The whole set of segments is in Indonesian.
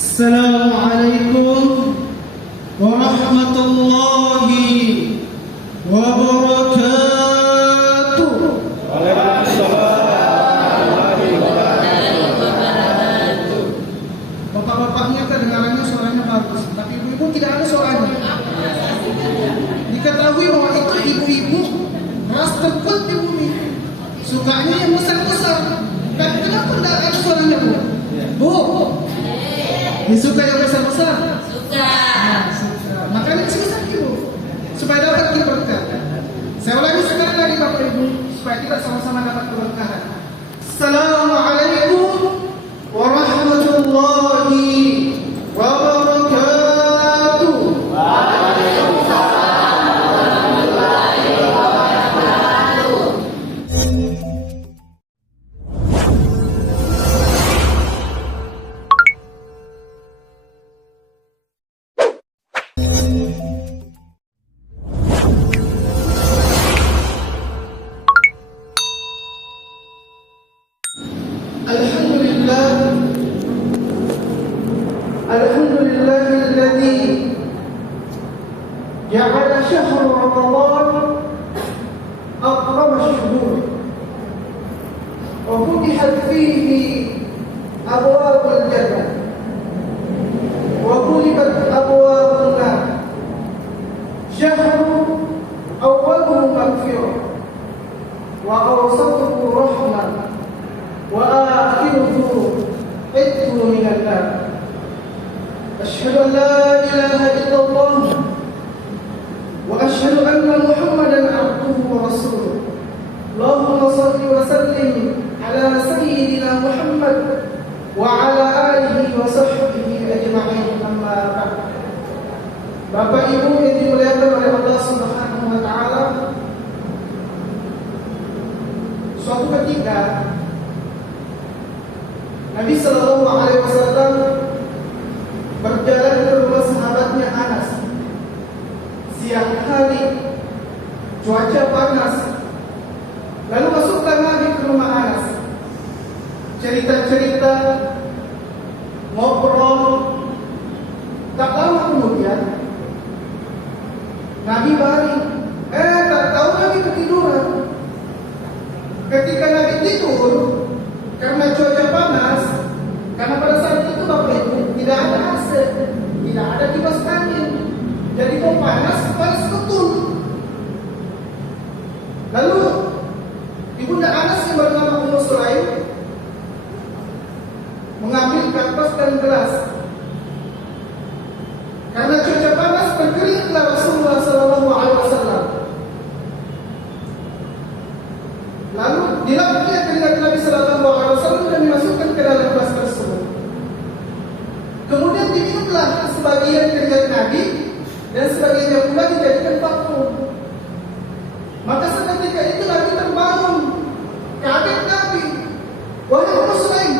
Assalamualaikum warahmatullahi wabarakatuh. Bapak-bapaknya kedengarannya suaranya bagus, tapi ibu-ibu tidak ada suaranya. Diketahui bahwa itu ibu-ibu ras terkuat di bumi, sukanya yang besar-besar. Dan kenapa tidak ada suaranya, Bu? Bu, disuka yang besar-besar? Suka. Makanya disebut ibu, supaya dapat keberkahan. Saya ulangi sekali lagi Bapak Ibu, supaya kita sama-sama dapat keberkahan. Assalamualaikum warahmatullahi wabarakatuh. Alhamdulillahilladzi ja'ala syahr Ramadan aqrab ash-shuhur wa futihat fihi abwab al-jannah wa ghulibat abwab an-nar. Syahru awwaluhu maghfirah wa awsatuhu rahmah wa akhiruhu itqun minan nar. أشهد أن لا إله إلا الله وأشهد أن محمدا عبده ورسوله. اللهم صل وسلم على سيدنا محمد وعلى آله وصحبه أجمعين. أما بعد. Bapak Ibu yang dimuliakan oleh Allah Subhanahu wa taala, suatu ketika Nabi sallallahu alaihi wasallam berjalan ke rumah sahabatnya Anas. Siang hari, cuaca panas. Lalu masuklah Nabi ke rumah Anas. Cerita-cerita, ngobrol. Tak lama kemudian Nabi baring. Tak tahu Nabi ketiduran. Ketika Nabi tidur, karena cuaca panas, karena pada saat itu Bapak Ibu tidak ada AC, tidak ada kipas angin, jadi mau panas betul. Lalu Ibunda Anas yang bernama Ummu Sulaim mengambil kapas dan gelas. Karena cuaca panas, berkeringlah Rasulullah SAW. Lalu dilapnya keringat Nabi SAW dan dimasukkan ke dalam gelas tersebut. Kemudian diminumlah sebagian keringat Nabi dan sebagiannya pula dijadikan parfum. Maka seketika itu Nabi terbangun. Kaget Nabi. Wahai Ummu Sulaim,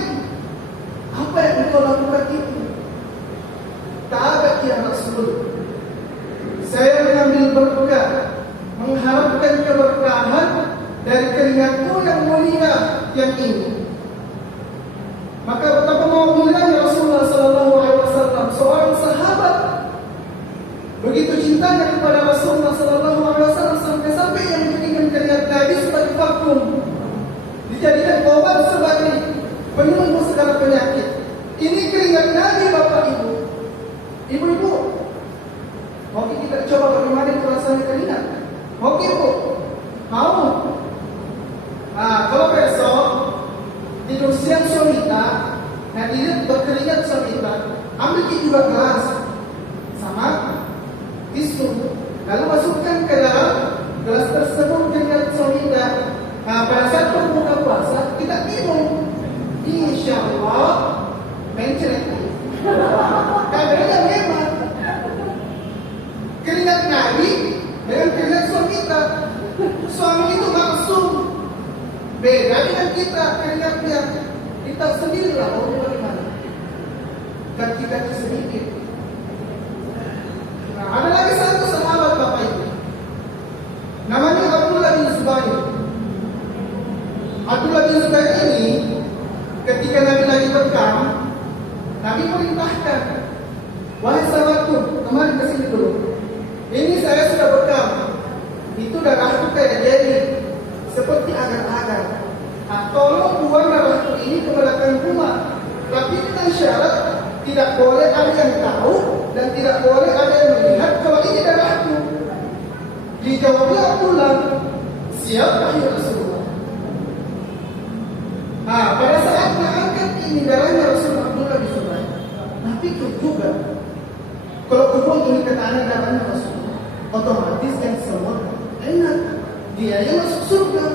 apa yang engkau lakukan itu? Ta'abat ya Rasul, saya mengambil berkah, mengharapkan keberkahan dari keringatmu yang mulia yang ini. Maka betapa mulianya Rasulullah SAW, seorang sahabat, begitu cintanya kepada Rasulullah SAW sampai-sampai yang menjadikan keringat Nabi sebagai parfum, dijadikan obat sebagai penyembuh segala penyakit. Ini keringat Nabi, Bapak Ibu. Ibu-ibu, oke kita coba bagaimana itu rasanya keringat. Oke Bu, mau? Kalau besok tidur siang sonita, dilihat berkeringat sonita, ambil juga gelas sama tisu, lalu masukkan ke dalam gelas tersebut keringat sonita. Pada saat berbuka puasa kita minum, insya Allah mencret. Kabarnya memang keringat Nabi dengan keringat sonita, suami itu maksum. Beda dengan kita, keringatnya kita sendirilah mau bagaimana. Kaki-kaki sedikit. Ada lagi satu sahabat Bapak Ibu, namanya Abdullah bin Zubair. Abdullah bin Zubair ini ketika Nabi lagi bekam, Nabi Nabi perintahkan, wahai sahabatku, kemarin ke sini dulu. Ini saya sudah bekam. Itu darahku kayak jadi seperti agar-agar. Tolong buang darahku ini ke belakang rumah. Tapi dengan syarat tidak boleh ada yang tahu dan tidak boleh ada yang melihat kalau ini darahku. Dijawabnya Abdullah, siap wahai Rasulullah. Pada saat mengangkat ini darahnya Rasulullah, Abdullah disuruh. Nah, pikir juga, kalau kubuang ini ke tanah darahnya Rasulullah, otomatis yang semua enak, dia yang masuk surga.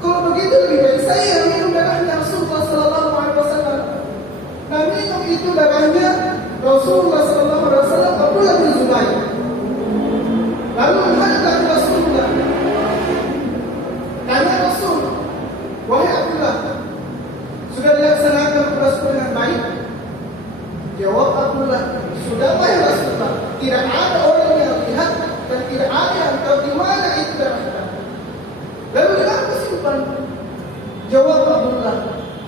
Kalau begitu lebih baik saya yang minum darahnya Rasulullah Sallallahu Alaihi Wasallam. Nah, minum itu darahnya Rasulullah Sallallahu Alaihi Wasallam, Abdullah bin Zubair. Lalu menghadap Rasulullah, tanya Rasul, wahai Abdullah, sudah dilaksanakan tugasku dengan baik? Jawab Abdullah, sudah wahai Rasulullah. Tidak ada orang yang lihat dan tidak ada yang tahu di mana itu darahnya. Lalu kenapa simpan? Jawab Abdullah,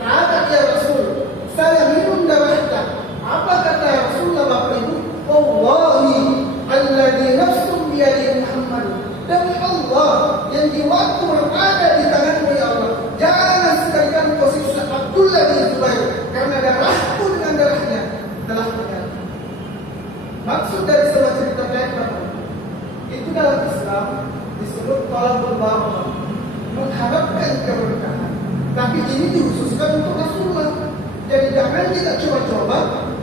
tak ada ya Rasul, saya minum darahnya. Apa kata Rasulullah Bapak Ibu? Wallahi alladzi nafsu biyadi Muhammad, demi Allah yang jiwaku berada di tanganmu ya Allah, jangan sekali-kali kau siksa Abdullah bin Zubair, karena darahku dengan darahnya telah menyatu. Maksud dari sebuah cerita baik itu dalam Islam disebut talabul barakah, mengharapkan keberkahan. Tapi ini dikhususkan untuk Rasulullah. Jadi jangan kita coba-coba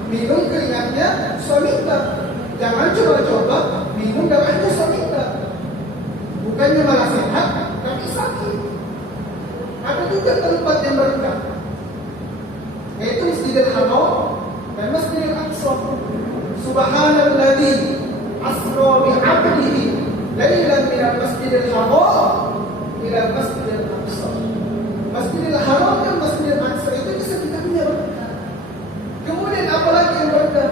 minum keringatnya suamita. Jangan coba-coba minum darahnya suamita. Bukannya malah sehat, tapi sakit. Ada juga tempat yang berkah, yaitu Masjidil Haram dan Masjidil Aqsa. Subhanalladzi asra bi 'abdihi lailan minal Masjidil Haram ila Masjidil Aqsa. Masjidil Haram dan Masjidil Aqsa itu bisa kita punya berkah. Kemudian apalagi yang berkah?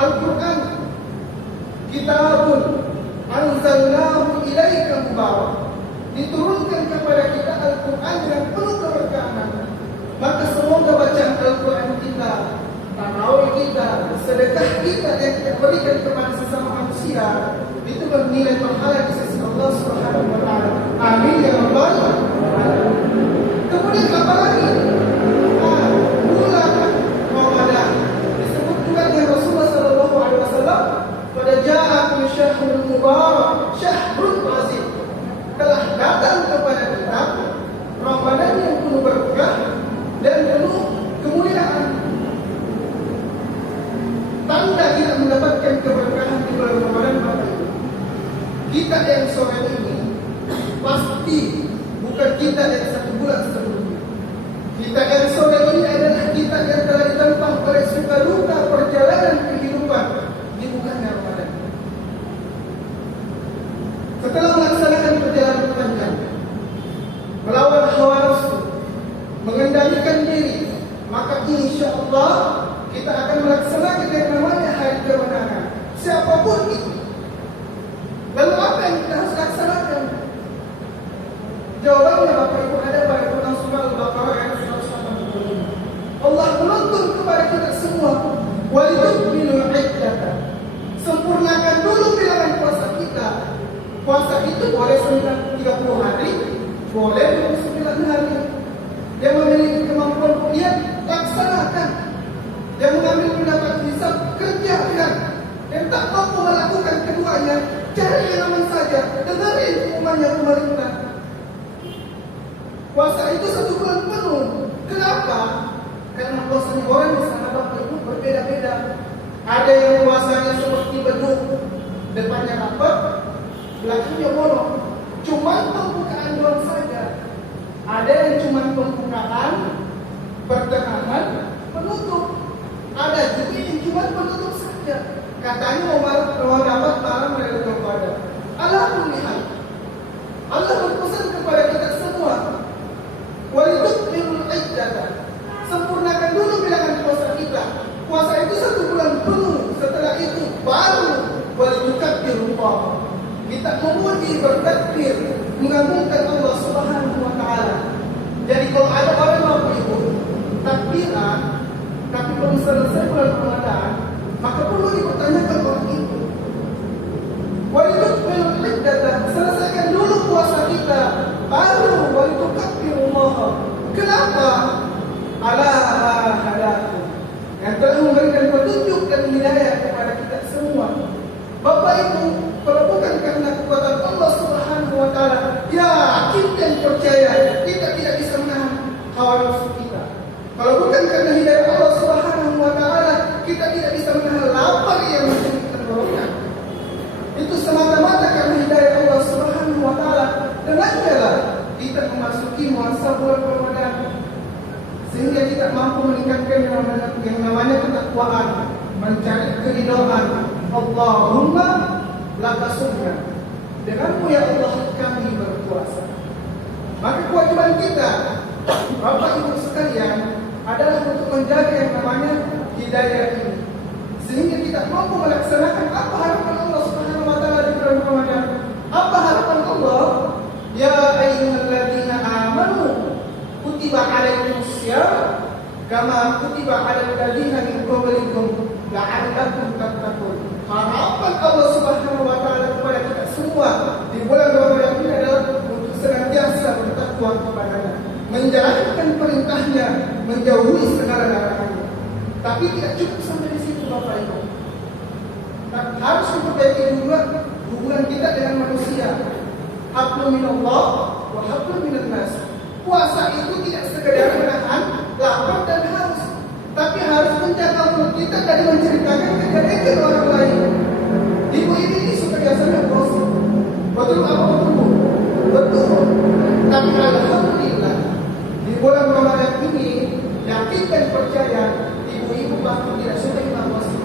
Al-Quran, kitabun anzalnahu ilaika mubarak, diturunkan kepada kita Al-Quran dengan penuh keberkahan. Maka semoga bacaan Al-Quran kita, tarawih kita, sedekah kita yang kita berikan kepada sesama manusia itu bernilai pahala di sisi Allah Subhanahu wa taala. Amin ya rabbal alamin. Kemudian apa lagi? Bulan Ramadan disebut juga oleh Rasulullah sallallahu alaihi wasallam, pada ja'akum syahrul mubarak syahrul azim, telah datang kepada kita Ramadan yang penuh berkah dan penuh kemuliaan. Tanda kita mendapatkan keberkahan di bulan Ramadan Bapak Ibu, kita yang sore ini pasti bukan kita yang satu bulan sebelumnya. Kita yang sore ini adalah kita yang telah ditentang oleh suka duka perjalanan kehidupan di bulannya Ramadan. Setelah melaksanakan perjalanan panjang, melawan hawa nafsu, mengendalikan diri, maka insya Allah kita akan melaksanakan yang namanya hari kemenangan, siapapun itu. Lalu apa yang kita harus laksanakan? Jawabannya Bapak Ibu ada pada Quran surah Al-Baqarah ayat 185. Allah menuntun kepada kita semua, walitukmilu iddata, sempurnakan dulu bilangan puasa kita. Puasa itu boleh 30 hari, boleh 29 hari. Yang memiliki kemampuan kuliah, laksanakan. Yang mengambil pendapat hisab, kerjakan. Yang tak mampu melakukan keduanya, cari yang aman saja, dengarin umumnya pemerintah. Puasa itu 1 bulan penuh. Kenapa? Karena puasanya orang di sana Bapak Ibu berbeda-beda. Ada yang puasanya seperti beduk, depannya rapat, belakangnya bolong, cuma pembukaan doang saja. Ada yang cuma pembukaan, pertengahan, penutup. Ada juga yang cuma penutup saja. Katanya mau dapat malam dari kepada Alhamdulillah. Allah berpesan kepada kita semua, walitukmilul iddata, sempurnakan dulu bilangan puasa kita. Puasa itu 1 bulan penuh. Setelah itu baru walitukabbirullah, kita memuji, bertakbir, mengagungkan Allah Subhanahu wa taala. Jadi kalau ada orang Bapak Ibu takbiran tapi puasa kita, baru walitukabirullah. Kenapa? Ala hadakum, yang telah memberikan petunjuk dan hidayah kepada kita semua. Bapak Ibu, kalau bukan karena kekuatan Allah Subhanahu wa taala, yakin dan percaya kita tidak bisa menahan hawa nafsu kita. Kalau bukan karena hidayah Allah Subhanahu wa taala, kita tidak bisa menahan lapar yang menjadi tenggorokan. Itu semata-mata karena hidayah Allah Subhanahu wa taala. Dengannya lah kita memasuki masa bulan Ramadan, sehingga kita mampu meningkatkan yang namanya ketakwaan, mencari keridhaan. Allahumma laka sumna, denganmu ya Allah kami berpuasa. Maka kewajiban kita, Bapak Ibu sekalian, adalah untuk menjaga yang namanya hidayah ini, sehingga kita mampu melaksanakan apa harapan Allah Subhanahu wa taala di bulan Ramadan. Apa harapan Allah? Ya ayyuhalladzina amanu kutiba alaikumussyam kama kutiba alal ladzina min qablikum la'allakum tattaqun. Harapan Allah Subhanahu wa taala kepada kita semua di bulan Ramadan ini adalah untuk senantiasa bertakwa kepada-Nya, menjalankan perintahnya, menjauhi segala larangannya. Tapi tidak cukup sampai di situ, Bapak Ibu. Harus memperbaiki juga hubungan kita dengan manusia. Hablum minallah wa hablum minan nas. Puasa itu tidak sekedar menahan lapar dan haus, tapi harus menjaga mulut kita dari menceritakan kejadian orang lain. Ibu ini suka biasanya gosip. Betul apa betul? Betul. Tapi alhamdulillah di bulan Ramadan ini yakin dan percaya ibu-ibu bahkan tidak suka dengan gosip.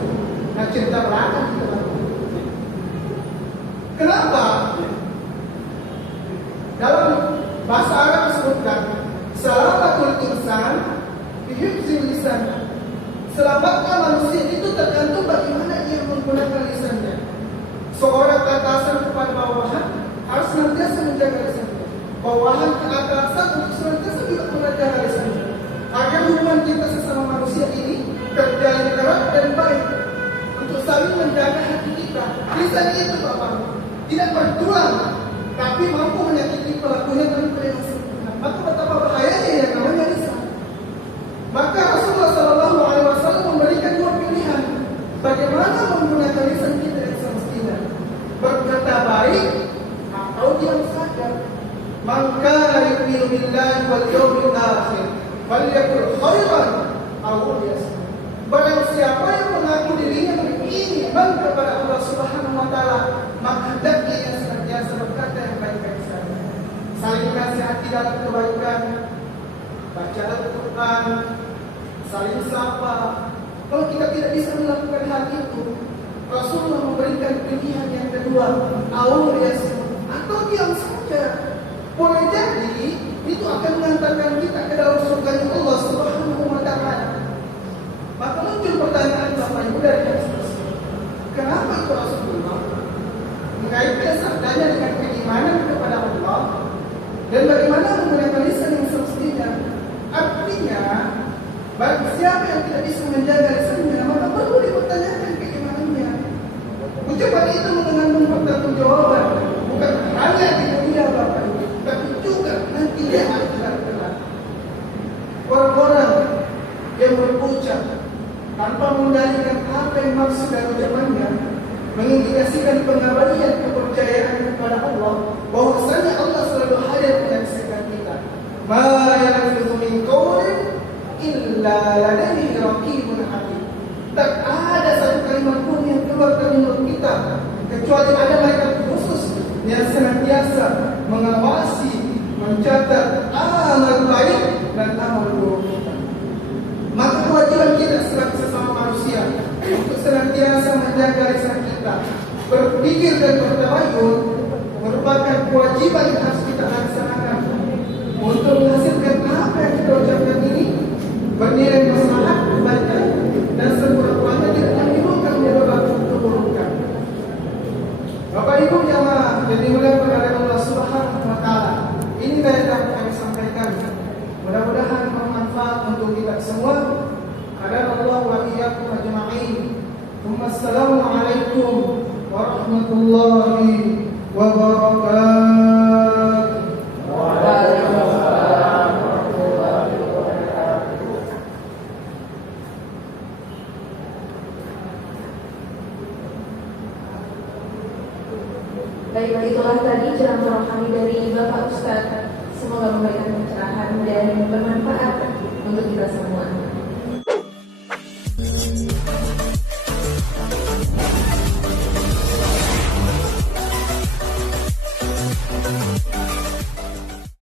Nah, cerita belakang kita. Kenapa? Dalam bahasa Arab disebutkan salamatul insan bihifzil lisan. Selamatnya manusia itu tergantung bagaimana ia menggunakan lisannya. Seorang atasan kepada bawahan harus senantiasa menjaga lisannya. Bawahan ke atasan untuk senantiasa juga menjaga lisannya, agar hubungan kita sesama manusia ini terjalin erat dan baik, untuk saling menjaga hati kita. Lisan itu Bapak tidak bertulang, tapi mampu menyakiti pelakunya tanpa yang sempurna. Maka betapa bahayanya yang namanya lisan. Maka Rasulullah SAW memberikan dua pilihan bagaimana menggunakan lisan kita yang semestinya: berkata baik atau diam saja. Man kana yu'minu billahi wal yawmil akhir falyakul khairan aw liyasmut. Barang siapa yang mengaku dirinya beriman kepada Allah Subhanahu wa taala, maka hendaknya ia senantiasa berkata yang baik-baik saja. Saling nasihati dalam kebaikan, baca Al-Quran, saling sapa. Kalau kita tidak bisa melakukan hal itu, Rasulullah memberikan pilihan yang kedua, atau diam saja. Boleh jadi itu akan mengantarkan kita ke dalam surga Allah Subhanahu wa taala. Maka muncul pertanyaan Bapak Ibu dari hadis tersebut. Kenapa itu Rasulullah mengaitkan sabdanya dengan keimanan kepada Allah dan bagaimana menggunakan lisan yang semestinya? Artinya, bagi siapa yang tidak bisa menjaga lisannya, maka perlu dipertanyakan keimanannya. Ucapan itu mengandung pertanggungjawaban, bukan hanya di dunia Bapak Ibu, tapi juga nanti di akhirat kelak. Orang-orang yang berucap tanpa mendalilkan apa yang maksud dari ucapannya, mengindikasikan pengabdian kepercayaan kepada Allah, bahwasanya Allah selalu hadir menyaksikan kita. Ma yalfizu min qawlin illa ladaihi raqibun atid. Tak ada satu kalimat pun yang keluar dari mulut kita kecuali ada malaikat khusus yang senantiasa mengawasi, mencatat amal baik dan amal buruk kita. Maka kewajiban kita sebagai sesama manusia untuk senantiasa menjaga lisan kita, berpikir dan bertabayun merupakan kewajiban yang harus kita laksanakan untuk menghasilkan apa yang kita ucapkan ini bernilai maslahat, kebaikan dan sekurang-kurangnya tidak menimbulkan menyebabkan keburukan. Bapak Ibu jamaah yang dimuliakan oleh Allah Subhanahu wa taala, ini yang dapat kami sampaikan. Mudah-mudahan bermanfaat untuk kita semua. Hadanallahu wa iyyakum ajma'in. Wassalamualaikum warahmatullahi wabarakatuh. Baik, itulah tadi ceramah kami dari Bapak Ustadz. Semoga memberikan pencerahan dan bermanfaat untuk kita semua.